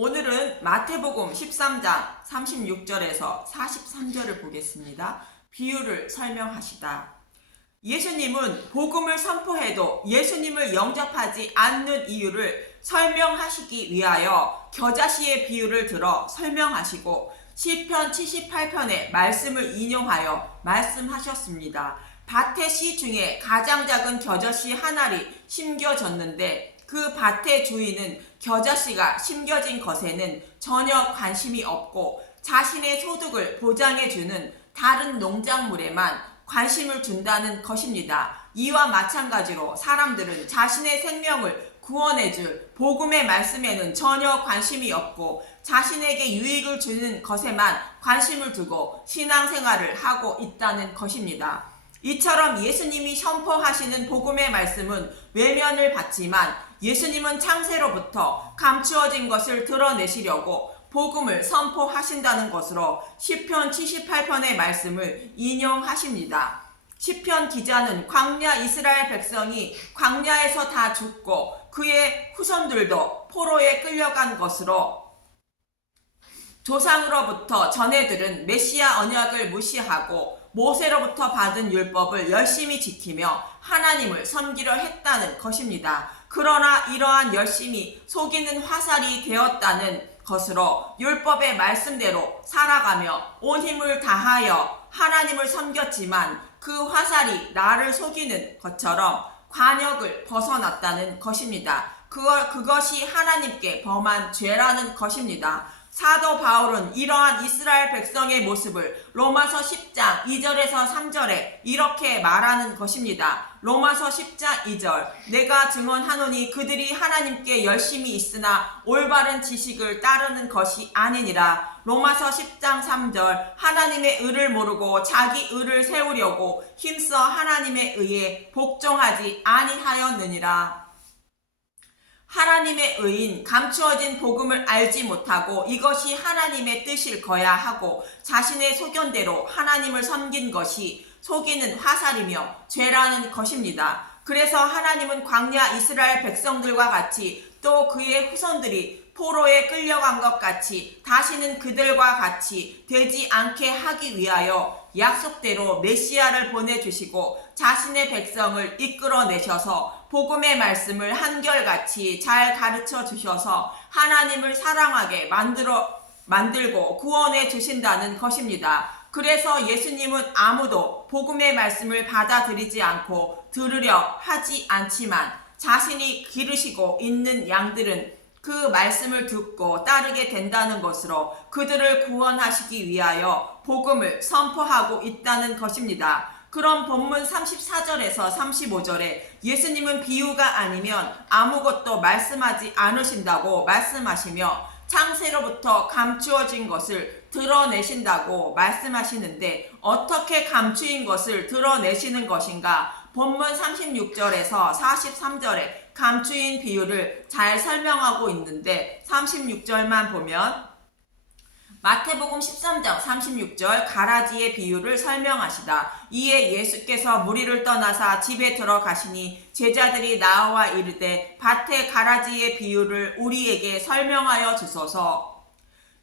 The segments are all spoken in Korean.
오늘은 마태복음 13장 36절에서 43절을 보겠습니다. 비유를 설명하시다. 예수님은 복음을 선포해도 예수님을 영접하지 않는 이유를 설명하시기 위하여 겨자씨의 비유를 들어 설명하시고 시편 78편의 말씀을 인용하여 말씀하셨습니다. 밭의 씨 중에 가장 작은 겨자씨 한 알이 심겨졌는데 그 밭의 주인은 겨자씨가 심겨진 것에는 전혀 관심이 없고 자신의 소득을 보장해주는 다른 농작물에만 관심을 둔다는 것입니다. 이와 마찬가지로 사람들은 자신의 생명을 구원해줄 복음의 말씀에는 전혀 관심이 없고 자신에게 유익을 주는 것에만 관심을 두고 신앙생활을 하고 있다는 것입니다. 이처럼 예수님이 선포하시는 복음의 말씀은 외면을 받지만 예수님은 창세로부터 감추어진 것을 드러내시려고 복음을 선포하신다는 것으로 시편 78편의 말씀을 인용하십니다. 시편 기자는 광야 이스라엘 백성이 광야에서 다 죽고 그의 후손들도 포로에 끌려간 것으로 조상으로부터 전해들은 메시아 언약을 무시하고 모세로부터 받은 율법을 열심히 지키며 하나님을 섬기려 했다는 것입니다. 그러나 이러한 열심이 속이는 화살이 되었다는 것으로 율법의 말씀대로 살아가며 온 힘을 다하여 하나님을 섬겼지만 그 화살이 나를 속이는 것처럼 관역을 벗어났다는 것입니다. 그것이 하나님께 범한 죄라는 것입니다. 사도 바울은 이러한 이스라엘 백성의 모습을 로마서 10장 2절에서 3절에 이렇게 말하는 것입니다. 로마서 10장 2절 내가 증언하노니 그들이 하나님께 열심히 있으나 올바른 지식을 따르는 것이 아니니라. 로마서 10장 3절 하나님의 의를 모르고 자기 의를 세우려고 힘써 하나님의 의에 복종하지 아니하였느니라. 하나님의 의인 감추어진 복음을 알지 못하고 이것이 하나님의 뜻일 거야 하고 자신의 소견대로 하나님을 섬긴 것이 속이는 화살이며 죄라는 것입니다. 그래서 하나님은 광야 이스라엘 백성들과 같이 또 그의 후손들이 포로에 끌려간 것 같이 다시는 그들과 같이 되지 않게 하기 위하여 약속대로 메시아를 보내주시고 자신의 백성을 이끌어내셔서 복음의 말씀을 한결같이 잘 가르쳐 주셔서 하나님을 사랑하게 만들고 구원해 주신다는 것입니다. 그래서 예수님은 아무도 복음의 말씀을 받아들이지 않고 들으려 하지 않지만 자신이 기르시고 있는 양들은 그 말씀을 듣고 따르게 된다는 것으로 그들을 구원하시기 위하여 복음을 선포하고 있다는 것입니다. 그럼 본문 34절에서 35절에 예수님은 비유가 아니면 아무것도 말씀하지 않으신다고 말씀하시며 창세로부터 감추어진 것을 드러내신다고 말씀하시는데 어떻게 감추인 것을 드러내시는 것인가? 본문 36절에서 43절에 감추인 비유를 잘 설명하고 있는데 36절만 보면 마태복음 13장 36절 가라지의 비유를 설명하시다. 이에 예수께서 무리를 떠나사 집에 들어가시니 제자들이 나와 이르되 밭의 가라지의 비유를 우리에게 설명하여 주소서.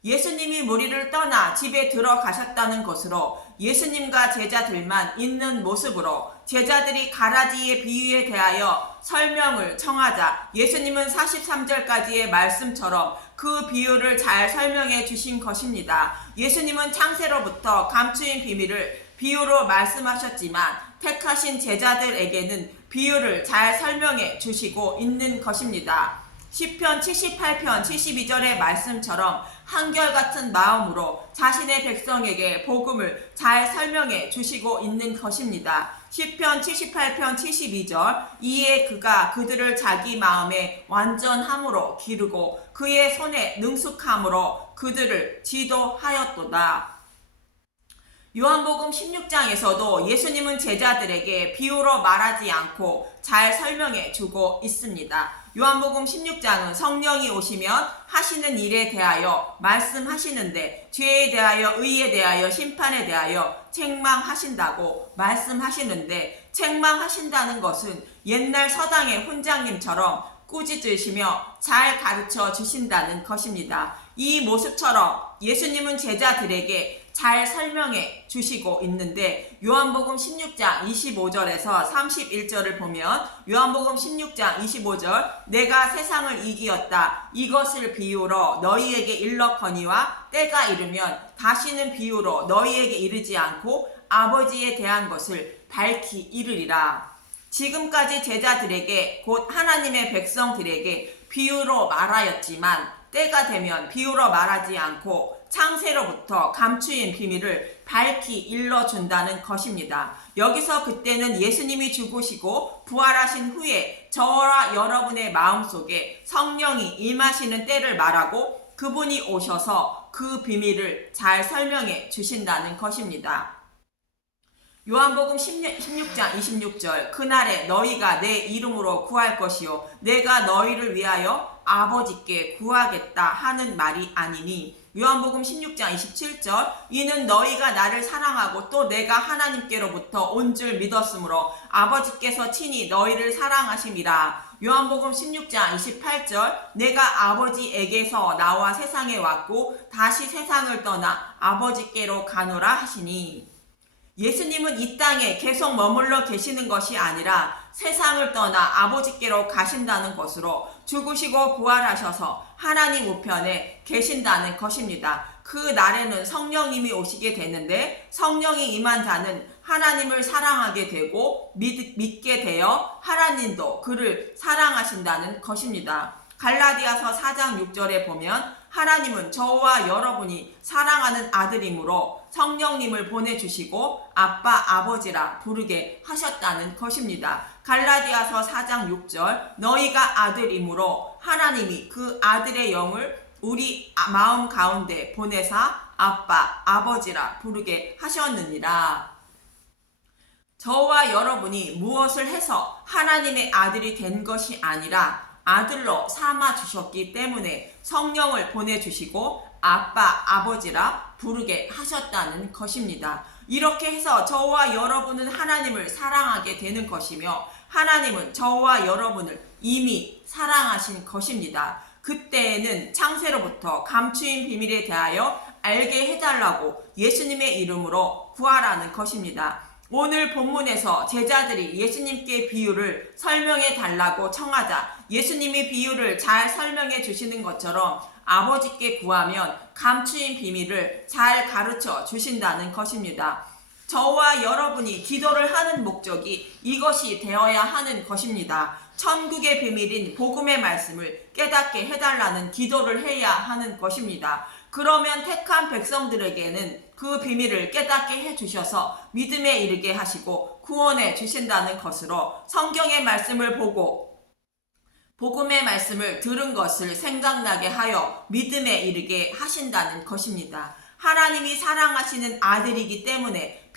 예수님이 무리를 떠나 집에 들어가셨다는 것으로 예수님과 제자들만 있는 모습으로 제자들이 가라지의 비유에 대하여 설명을 청하자 예수님은 43절까지의 말씀처럼 그 비유를 잘 설명해 주신 것입니다. 예수님은 창세로부터 감추인 비밀을 비유로 말씀하셨지만 택하신 제자들에게는 비유를 잘 설명해 주시고 있는 것입니다. 시편 78편 72절의 말씀처럼 한결같은 마음으로 자신의 백성에게 복음을 잘 설명해 주시고 있는 것입니다. 시편 78편 72절 이에 그가 그들을 자기 마음에 완전함으로 기르고 그의 손에 능숙함으로 그들을 지도하였도다. 요한복음 16장에서도 예수님은 제자들에게 비유로 말하지 않고 잘 설명해 주고 있습니다. 요한복음 16장은 성령이 오시면 하시는 일에 대하여 말씀하시는데 죄에 대하여 의에 대하여 심판에 대하여 책망하신다고 말씀하시는데 책망하신다는 것은 옛날 서당의 훈장님처럼 꾸짖으시며 잘 가르쳐 주신다는 것입니다. 이 모습처럼 예수님은 제자들에게 잘 설명해 주시고 있는데 요한복음 16장 25절에서 31절을 보면 요한복음 16장 25절 내가 세상을 이기었다. 이것을 비유로 너희에게 일렀거니와 때가 이르면 다시는 비유로 너희에게 이르지 않고 아버지에 대한 것을 밝히 이르리라. 지금까지 제자들에게 곧 하나님의 백성들에게 비유로 말하였지만 때가 되면 비유로 말하지 않고 창세로부터 감추인 비밀을 밝히 일러준다는 것입니다. 여기서 그때는 예수님이 죽으시고 부활하신 후에 저와 여러분의 마음속에 성령이 임하시는 때를 말하고 그분이 오셔서 그 비밀을 잘 설명해 주신다는 것입니다. 요한복음 16장 26절 그날에 너희가 내 이름으로 구할 것이요 내가 너희를 위하여 아버지께 구하겠다 하는 말이 아니니 요한복음 16장 27절 이는 너희가 나를 사랑하고 또 내가 하나님께로부터 온 줄 믿었으므로 아버지께서 친히 너희를 사랑하심이라. 요한복음 16장 28절 내가 아버지에게서 나와 세상에 왔고 다시 세상을 떠나 아버지께로 가노라 하시니 예수님은 이 땅에 계속 머물러 계시는 것이 아니라 세상을 떠나 아버지께로 가신다는 것으로 죽으시고 부활하셔서 하나님 우편에 계신다는 것입니다. 그 날에는 성령님이 오시게 되는데 성령이 임한 자는 하나님을 사랑하게 되고 믿게 되어 하나님도 그를 사랑하신다는 것입니다. 갈라디아서 4장 6절에 보면 하나님은 저와 여러분이 사랑하는 아들이므로 성령님을 보내주시고 아빠 아버지라 부르게 하셨다는 것입니다. 갈라디아서 4장 6절 너희가 아들이므로 하나님이 그 아들의 영을 우리 마음 가운데 보내사 아빠 아버지라 부르게 하셨느니라. 저와 여러분이 무엇을 해서 하나님의 아들이 된 것이 아니라 아들로 삼아 주셨기 때문에 성령을 보내주시고 아빠 아버지라 부르게 하셨다는 것입니다. 이렇게 해서 저와 여러분은 하나님을 사랑하게 되는 것이며 하나님은 저와 여러분을 이미 사랑하신 것입니다. 그때에는 창세로부터 감추인 비밀에 대하여 알게 해달라고 예수님의 이름으로 구하라는 것입니다. 오늘 본문에서 제자들이 예수님께 비유를 설명해 달라고 청하자 예수님이 비유를 잘 설명해 주시는 것처럼 아버지께 구하면 감추인 비밀을 잘 가르쳐 주신다는 것입니다. 저와 여러분이 기도를 하는 목적이 이것이 되어야 하는 것입니다. 천국의 비밀인 복음의 말씀을 깨닫게 해달라는 기도를 해야 하는 것입니다. 그러면 택한 백성들에게는 그 비밀을 깨닫게 해주셔서 믿음에 이르게 하시고 구원해 주신다는 것으로 성경의 말씀을 보고 복음의 말씀을 들은 것을 생각나게 하여 믿음에 이르게 하신다는 것입니다. 하나님이 사랑하시는 아들이기 때문에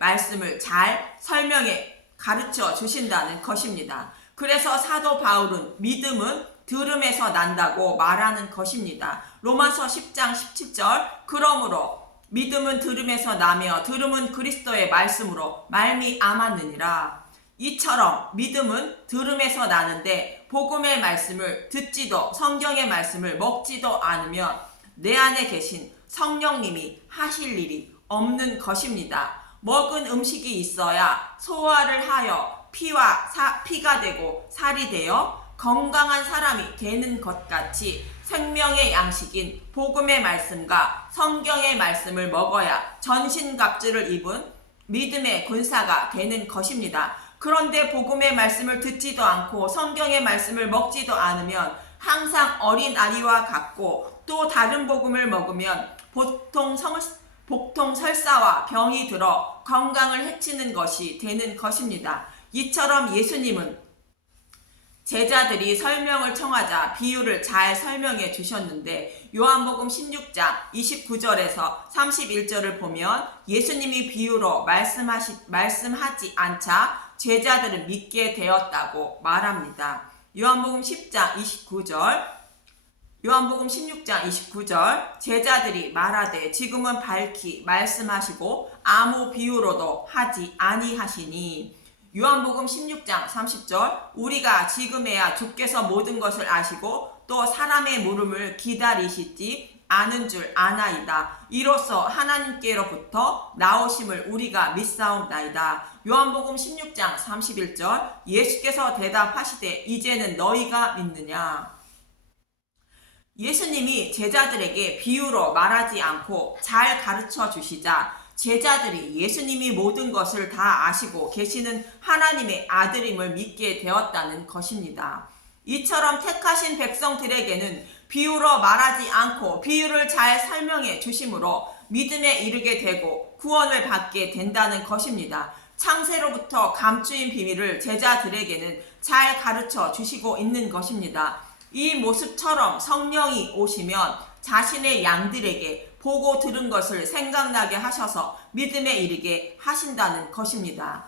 말씀을 잘 설명해 가르쳐 주신다는 것입니다. 그래서 사도 바울은 믿음은 들음에서 난다고 말하는 것입니다. 로마서 10장 17절 그러므로 믿음은 들음에서 나며 들음은 그리스도의 말씀으로 말미암았느니라. 이처럼 믿음은 들음에서 나는데 복음의 말씀을 듣지도 성경의 말씀을 먹지도 않으면 내 안에 계신 성령님이 하실 일이 없는 것입니다. 먹은 음식이 있어야 소화를 하여 피가 되고 살이 되어 건강한 사람이 되는 것 같이 생명의 양식인 복음의 말씀과 성경의 말씀을 먹어야 전신갑주를 입은 믿음의 군사가 되는 것입니다. 그런데 복음의 말씀을 듣지도 않고 성경의 말씀을 먹지도 않으면 항상 어린아이와 같고 또 다른 복음을 먹으면 보통 설사와 병이 들어 건강을 해치는 것이 되는 것입니다. 이처럼 예수님은 제자들이 설명을 청하자 비유를 잘 설명해 주셨는데 요한복음 16장 29절에서 31절을 보면 예수님이 비유로 말씀하지 않자 제자들은 믿게 되었다고 말합니다. 요한복음 16장 29절 제자들이 말하되 지금은 밝히 말씀하시고 아무 비유로도 하지 아니하시니 요한복음 16장 30절 우리가 지금에야 주께서 모든 것을 아시고 또 사람의 물음을 기다리시지 아는 줄 아나이다. 이로써 하나님께로부터 나오심을 우리가 믿사옵나이다. 요한복음 16장 31절 예수께서 대답하시되 이제는 너희가 믿느냐. 예수님이 제자들에게 비유로 말하지 않고 잘 가르쳐 주시자 제자들이 예수님이 모든 것을 다 아시고 계시는 하나님의 아들임을 믿게 되었다는 것입니다. 이처럼 택하신 백성들에게는 비유로 말하지 않고 비유를 잘 설명해 주심으로 믿음에 이르게 되고 구원을 받게 된다는 것입니다. 창세로부터 감추인 비밀을 제자들에게는 잘 가르쳐 주시고 있는 것입니다. 이 모습처럼 성령이 오시면 자신의 양들에게 보고 들은 것을 생각나게 하셔서 믿음에 이르게 하신다는 것입니다.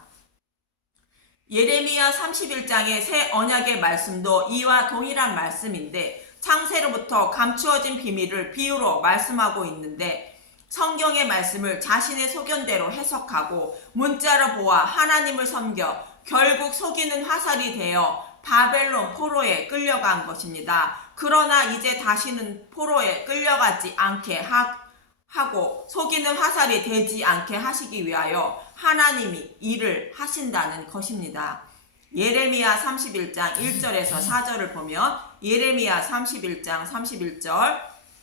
예레미야 31장의 새 언약의 말씀도 이와 동일한 말씀인데 창세로부터 감추어진 비밀을 비유로 말씀하고 있는데 성경의 말씀을 자신의 소견대로 해석하고 문자로 보아 하나님을 섬겨 결국 속이는 화살이 되어 바벨론 포로에 끌려간 것입니다. 그러나 이제 다시는 포로에 끌려가지 않게 하고 속이는 화살이 되지 않게 하시기 위하여 하나님이 일을 하신다는 것입니다. 예레미야 31장 1절에서 4절을 보면 예레미야 31장 31절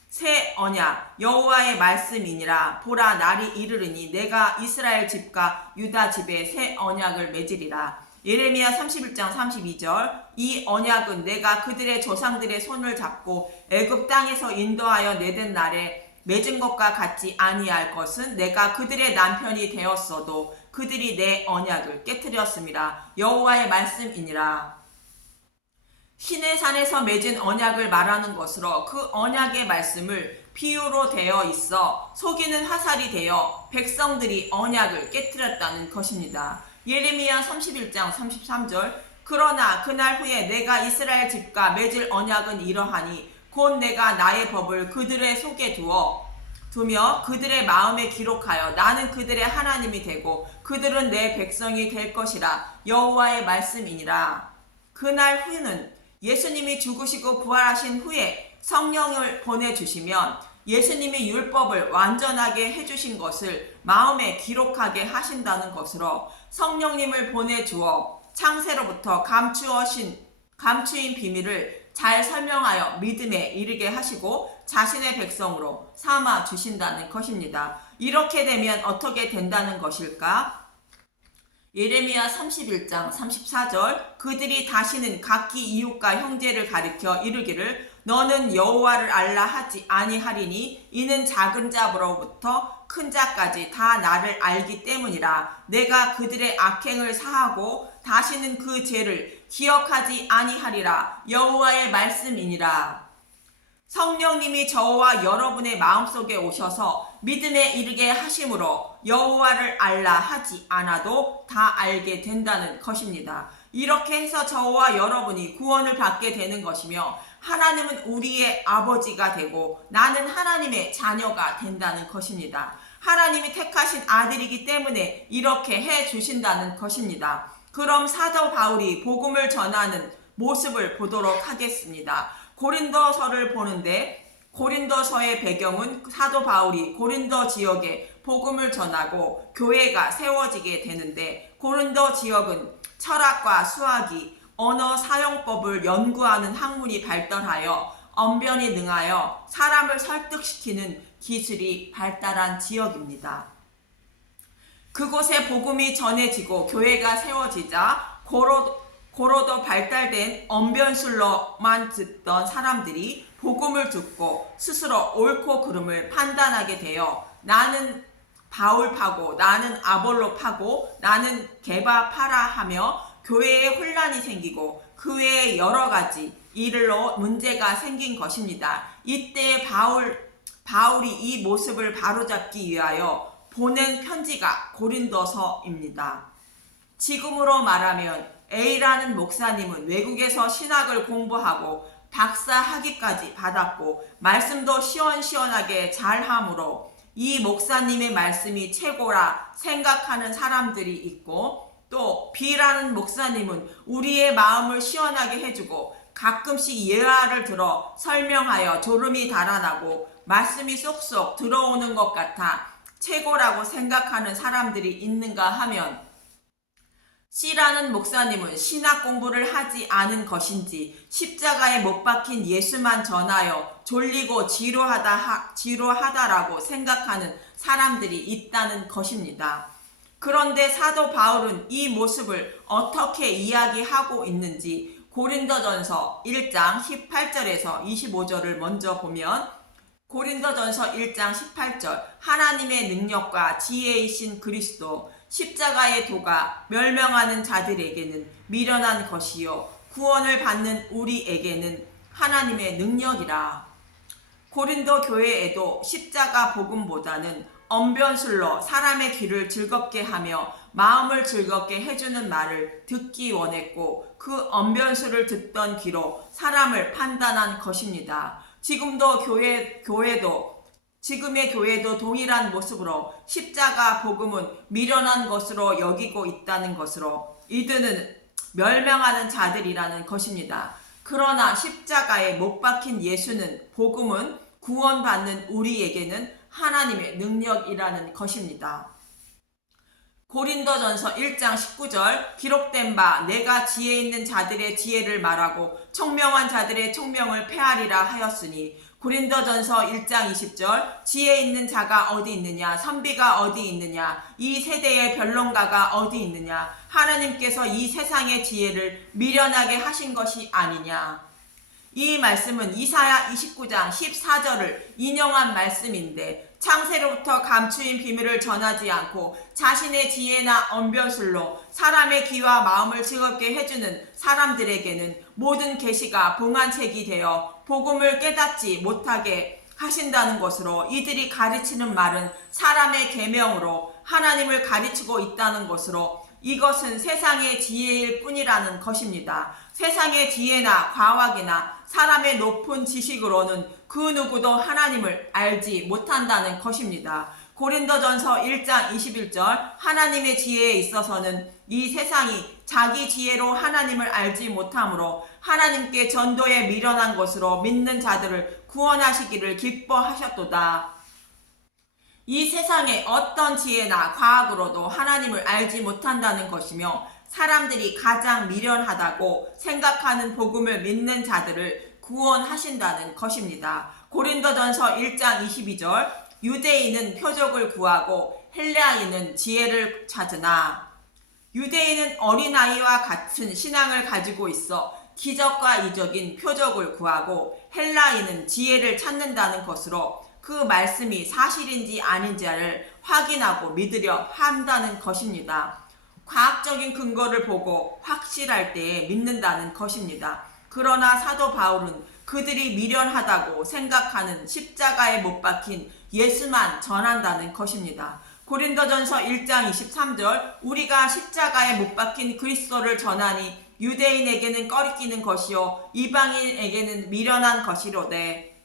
새 언약 여호와의 말씀이니라. 보라 날이 이르르니 내가 이스라엘 집과 유다 집에 새 언약을 맺으리라. 예레미야 31장 32절 이 언약은 내가 그들의 조상들의 손을 잡고 애굽 땅에서 인도하여 내던 날에 맺은 것과 같지 아니할 것은 내가 그들의 남편이 되었어도 그들이 내 언약을 깨뜨렸음이라. 여호와의 말씀이니라. 시내산에서 맺은 언약을 말하는 것으로 그 언약의 말씀을 비유로 되어 있어 속이는 화살이 되어 백성들이 언약을 깨뜨렸다는 것입니다. 예레미야 31장 33절 그러나 그날 후에 내가 이스라엘 집과 맺을 언약은 이러하니 곧 내가 나의 법을 그들의 속에 두며 그들의 마음에 기록하여 나는 그들의 하나님이 되고 그들은 내 백성이 될 것이라. 여호와의 말씀이니라. 그날 후는 예수님이 죽으시고 부활하신 후에 성령을 보내주시면 예수님이 율법을 완전하게 해주신 것을 마음에 기록하게 하신다는 것으로 성령님을 보내주어 창세로부터 감추인 비밀을 잘 설명하여 믿음에 이르게 하시고 자신의 백성으로 삼아 주신다는 것입니다. 이렇게 되면 어떻게 된다는 것일까? 예레미야 31장 34절 그들이 다시는 각기 이웃과 형제를 가리켜 이르기를 너는 여호와를 알라 하지 아니하리니 이는 작은 자로부터 큰 자까지 다 나를 알기 때문이라. 내가 그들의 악행을 사하고 다시는 그 죄를 기억하지 아니하리라. 여호와의 말씀이니라. 성령님이 저와 여러분의 마음속에 오셔서 믿음에 이르게 하심으로 여호와를 알라 하지 않아도 다 알게 된다는 것입니다. 이렇게 해서 저와 여러분이 구원을 받게 되는 것이며 하나님은 우리의 아버지가 되고 나는 하나님의 자녀가 된다는 것입니다. 하나님이 택하신 아들이기 때문에 이렇게 해 주신다는 것입니다. 그럼 사도 바울이 복음을 전하는 모습을 보도록 하겠습니다. 고린도서를 보는데 고린도서의 배경은 사도 바울이 고린도 지역에 복음을 전하고 교회가 세워지게 되는데 고린도 지역은 철학과 수학이 언어 사용법을 연구하는 학문이 발달하여 언변이 능하여 사람을 설득시키는 기술이 발달한 지역입니다. 그곳에 복음이 전해지고 교회가 세워지자 고로도 발달된 언변술로만 듣던 사람들이 복음을 듣고 스스로 옳고 그름을 판단하게 되어 나는 바울 파고 나는 아볼로 파고 나는 게바 파라 하며 교회에 혼란이 생기고 그 외에 여러 가지 일로 문제가 생긴 것입니다. 이때 바울이 이 모습을 바로잡기 위하여 보낸 편지가 고린도서입니다. 지금으로 말하면 A라는 목사님은 외국에서 신학을 공부하고 박사 학위까지 받았고 말씀도 시원시원하게 잘하므로 이 목사님의 말씀이 최고라 생각하는 사람들이 있고 또 B라는 목사님은 우리의 마음을 시원하게 해주고 가끔씩 예화를 들어 설명하여 졸음이 달아나고 말씀이 쏙쏙 들어오는 것 같아 최고라고 생각하는 사람들이 있는가 하면, C라는 목사님은 신학 공부를 하지 않은 것인지 십자가에 못 박힌 예수만 전하여 졸리고 지루하다라고 생각하는 사람들이 있다는 것입니다. 그런데 사도 바울은 이 모습을 어떻게 이야기하고 있는지 고린도전서 1장 18절에서 25절을 먼저 보면, 고린도전서 1장 18절, 하나님의 능력과 지혜이신 그리스도 십자가의 도가 멸망하는 자들에게는 미련한 것이요 구원을 받는 우리에게는 하나님의 능력이라. 고린도 교회에도 십자가 복음보다는 언변술로 사람의 귀를 즐겁게 하며 마음을 즐겁게 해주는 말을 듣기 원했고, 그 언변술을 듣던 귀로 사람을 판단한 것입니다. 지금의 교회도 동일한 모습으로 십자가 복음은 미련한 것으로 여기고 있다는 것으로 이들은 멸망하는 자들이라는 것입니다. 그러나 십자가에 못 박힌 예수는, 복음은 구원받는 우리에게는 하나님의 능력이라는 것입니다. 고린도전서 1장 19절, 기록된 바 내가 지혜 있는 자들의 지혜를 말하고 총명한 자들의 총명을 폐하리라 하였으니, 고린도전서 1장 20절, 지혜 있는 자가 어디 있느냐, 선비가 어디 있느냐, 이 세대의 변론가가 어디 있느냐, 하나님께서 이 세상의 지혜를 미련하게 하신 것이 아니냐. 이 말씀은 이사야 29장 14절을 인용한 말씀인데, 창세로부터 감추인 비밀을 전하지 않고 자신의 지혜나 언변술로 사람의 귀와 마음을 즐겁게 해주는 사람들에게는 모든 계시가 봉안책이 되어 복음을 깨닫지 못하게 하신다는 것으로, 이들이 가르치는 말은 사람의 계명으로 하나님을 가르치고 있다는 것으로, 이것은 세상의 지혜일 뿐이라는 것입니다. 세상의 지혜나 과학이나 사람의 높은 지식으로는 그 누구도 하나님을 알지 못한다는 것입니다. 고린도전서 1장 21절, 하나님의 지혜에 있어서는 이 세상이 자기 지혜로 하나님을 알지 못하므로 하나님께 전도에 미련한 것으로 믿는 자들을 구원하시기를 기뻐하셨도다. 이 세상의 어떤 지혜나 과학으로도 하나님을 알지 못한다는 것이며, 사람들이 가장 미련하다고 생각하는 복음을 믿는 자들을 구원하신다는 것입니다. 고린도전서 1장 22절, 유대인은 표적을 구하고 헬라인은 지혜를 찾으나, 유대인은 어린아이와 같은 신앙을 가지고 있어 기적과 이적인 표적을 구하고 헬라인은 지혜를 찾는다는 것으로, 그 말씀이 사실인지 아닌지를 확인하고 믿으려 한다는 것입니다. 과학적인 근거를 보고 확실할 때에 믿는다는 것입니다. 그러나 사도 바울은 그들이 미련하다고 생각하는 십자가에 못 박힌 예수만 전한다는 것입니다. 고린도전서 1장 23절, 우리가 십자가에 못 박힌 그리스도를 전하니 유대인에게는 꺼리끼는 것이요 이방인에게는 미련한 것이로되.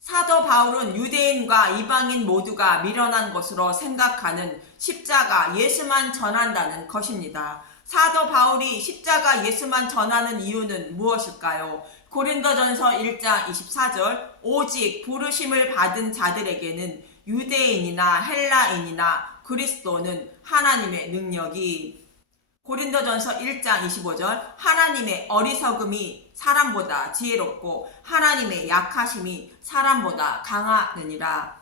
사도 바울은 유대인과 이방인 모두가 미련한 것으로 생각하는 십자가 예수만 전한다는 것입니다. 사도 바울이 십자가 예수만 전하는 이유는 무엇일까요? 고린도전서 1장 24절, 오직 부르심을 받은 자들에게는 유대인이나 헬라인이나 그리스도는 하나님의 능력이, 고린도전서 1장 25절, 하나님의 어리석음이 사람보다 지혜롭고 하나님의 약하심이 사람보다 강하느니라.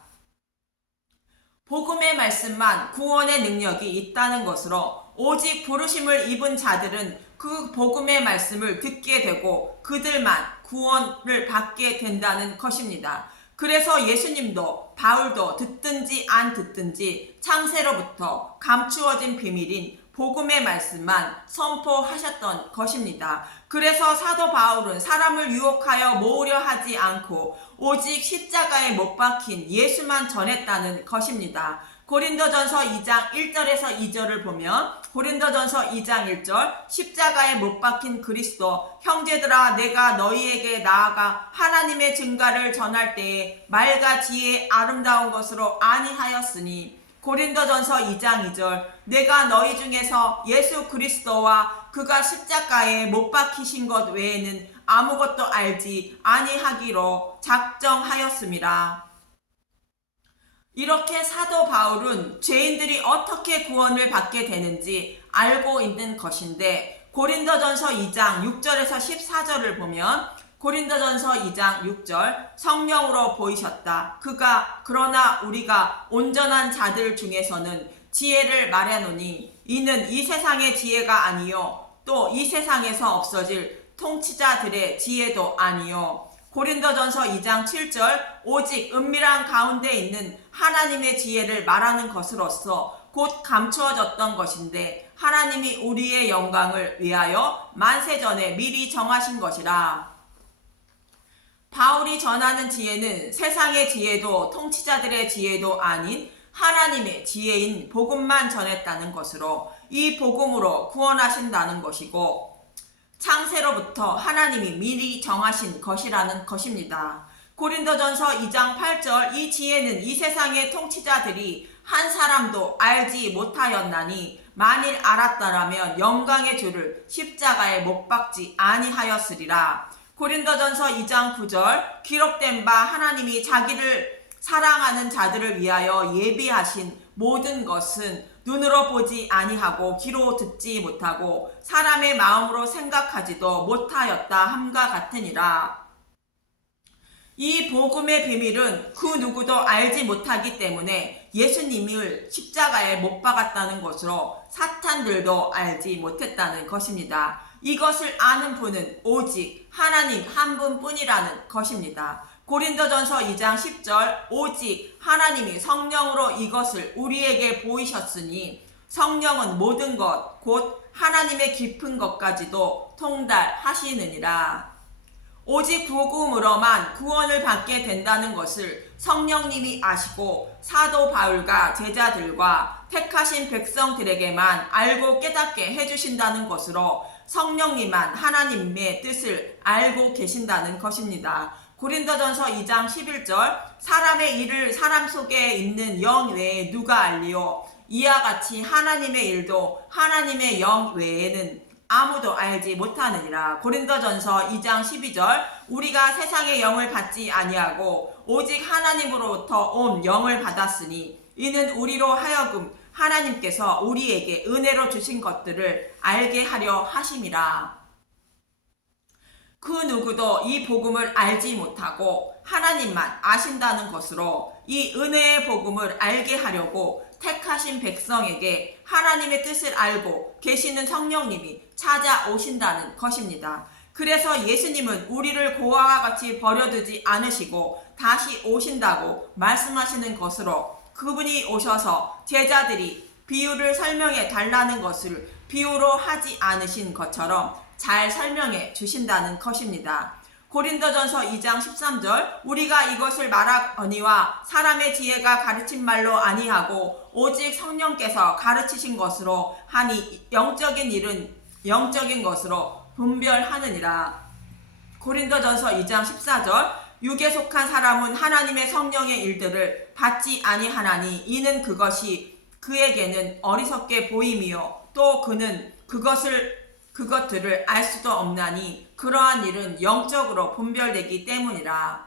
복음의 말씀만 구원의 능력이 있다는 것으로, 오직 부르심을 입은 자들은 그 복음의 말씀을 듣게 되고 그들만 구원을 받게 된다는 것입니다. 그래서 예수님도 바울도 듣든지 안 듣든지 창세로부터 감추어진 비밀인 복음의 말씀만 선포하셨던 것입니다. 그래서 사도 바울은 사람을 유혹하여 모으려 하지 않고 오직 십자가에 못 박힌 예수만 전했다는 것입니다. 고린도전서 2장 1절에서 2절을 보면, 고린도전서 2장 1절, 십자가에 못 박힌 그리스도, 형제들아 내가 너희에게 나아가 하나님의 증가를 전할 때에 말과 지혜의 아름다운 것으로 아니하였으니, 고린도전서 2장 2절 내가 너희 중에서 예수 그리스도와 그가 십자가에 못 박히신 것 외에는 아무것도 알지 아니하기로 작정하였음이라. 이렇게 사도 바울은 죄인들이 어떻게 구원을 받게 되는지 알고 있는 것인데 고린도전서 2장 6절에서 14절을 보면 고린도전서 2장 6절 성령으로 보이셨다. 그러나 우리가 온전한 자들 중에서는 지혜를 말하노니 이는 이 세상의 지혜가 아니요 또 이 세상에서 없어질 통치자들의 지혜도 아니요. 고린도전서 2장 7절 오직 은밀한 가운데 있는 하나님의 지혜를 말하는 것으로서 곧 감추어졌던 것인데 하나님이 우리의 영광을 위하여 만세전에 미리 정하신 것이라. 바울이 전하는 지혜는 세상의 지혜도 통치자들의 지혜도 아닌 하나님의 지혜인 복음만 전했다는 것으로 이 복음으로 구원하신다는 것이고 창세로부터 하나님이 미리 정하신 것이라는 것입니다. 고린도전서 2장 8절 이 지혜는 이 세상의 통치자들이 한 사람도 알지 못하였나니 만일 알았더라면 영광의 주를 십자가에 못 박지 아니하였으리라. 고린도전서 2장 9절 기록된 바 하나님이 자기를 사랑하는 자들을 위하여 예비하신 모든 것은 눈으로 보지 아니하고 귀로 듣지 못하고 사람의 마음으로 생각하지도 못하였다 함과 같으니라. 이 복음의 비밀은 그 누구도 알지 못하기 때문에 예수님을 십자가에 못 박았다는 것으로 사탄들도 알지 못했다는 것입니다. 이것을 아는 분은 오직 하나님 한 분뿐이라는 것입니다. 고린도전서 2장 10절 오직 하나님이 성령으로 이것을 우리에게 보이셨으니 성령은 모든 것 곧 하나님의 깊은 것까지도 통달하시느니라. 오직 복음으로만 구원을 받게 된다는 것을 성령님이 아시고 사도 바울과 제자들과 택하신 백성들에게만 알고 깨닫게 해주신다는 것으로 성령님만 하나님의 뜻을 알고 계신다는 것입니다. 고린도전서 2장 11절 사람의 일을 사람 속에 있는 영 외에 누가 알리요? 이와 같이 하나님의 일도 하나님의 영 외에는 아무도 알지 못하느니라. 고린도전서 2장 12절 우리가 세상의 영을 받지 아니하고 오직 하나님으로부터 온 영을 받았으니 이는 우리로 하여금 하나님께서 우리에게 은혜로 주신 것들을 알게 하려 하심이라. 그 누구도 이 복음을 알지 못하고 하나님만 아신다는 것으로 이 은혜의 복음을 알게 하려고 택하신 백성에게 하나님의 뜻을 알고 계시는 성령님이 찾아오신다는 것입니다. 그래서 예수님은 우리를 고아와 같이 버려두지 않으시고 다시 오신다고 말씀하시는 것으로 그분이 오셔서 제자들이 비유를 설명해 달라는 것을 비유로 하지 않으신 것처럼 잘 설명해 주신다는 것입니다. 고린도전서 2장 13절 우리가 이것을 말하거니와 사람의 지혜가 가르친 말로 아니하고 오직 성령께서 가르치신 것으로 하니 영적인 일은 영적인 것으로 분별하느니라. 고린도전서 2장 14절 육에 속한 사람은 하나님의 성령의 일들을 받지 아니하나니 이는 그것이 그에게는 어리석게 보임이요 또 그는 그것들을 알 수도 없나니 그러한 일은 영적으로 분별되기 때문이라.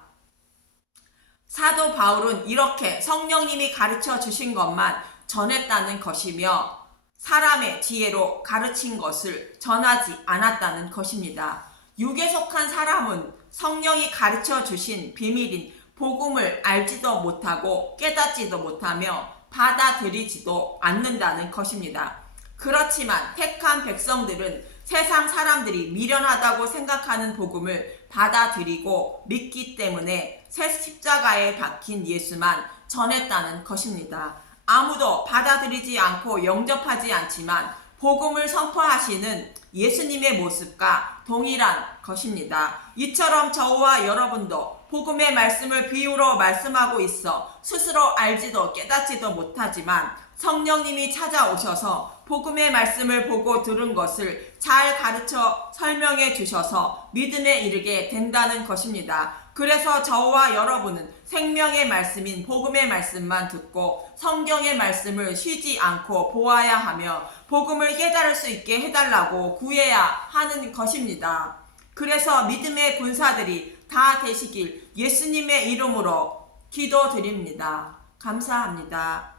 사도 바울은 이렇게 성령님이 가르쳐 주신 것만 전했다는 것이며 사람의 지혜로 가르친 것을 전하지 않았다는 것입니다. 육에 속한 사람은 성령이 가르쳐 주신 비밀인 복음을 알지도 못하고 깨닫지도 못하며 받아들이지도 않는다는 것입니다. 그렇지만 택한 백성들은 세상 사람들이 미련하다고 생각하는 복음을 받아들이고 믿기 때문에 새 십자가에 박힌 예수만 전했다는 것입니다. 아무도 받아들이지 않고 영접하지 않지만 복음을 선포하시는 예수님의 모습과 동일한 것입니다. 이처럼 저와 여러분도 복음의 말씀을 비유로 말씀하고 있어 스스로 알지도 깨닫지도 못하지만 성령님이 찾아오셔서 복음의 말씀을 보고 들은 것을 잘 가르쳐 설명해 주셔서 믿음에 이르게 된다는 것입니다. 그래서 저와 여러분은 생명의 말씀인 복음의 말씀만 듣고 성경의 말씀을 쉬지 않고 보아야 하며 복음을 깨달을 수 있게 해달라고 구해야 하는 것입니다. 그래서 믿음의 군사들이 다 되시길 예수님의 이름으로 기도드립니다. 감사합니다.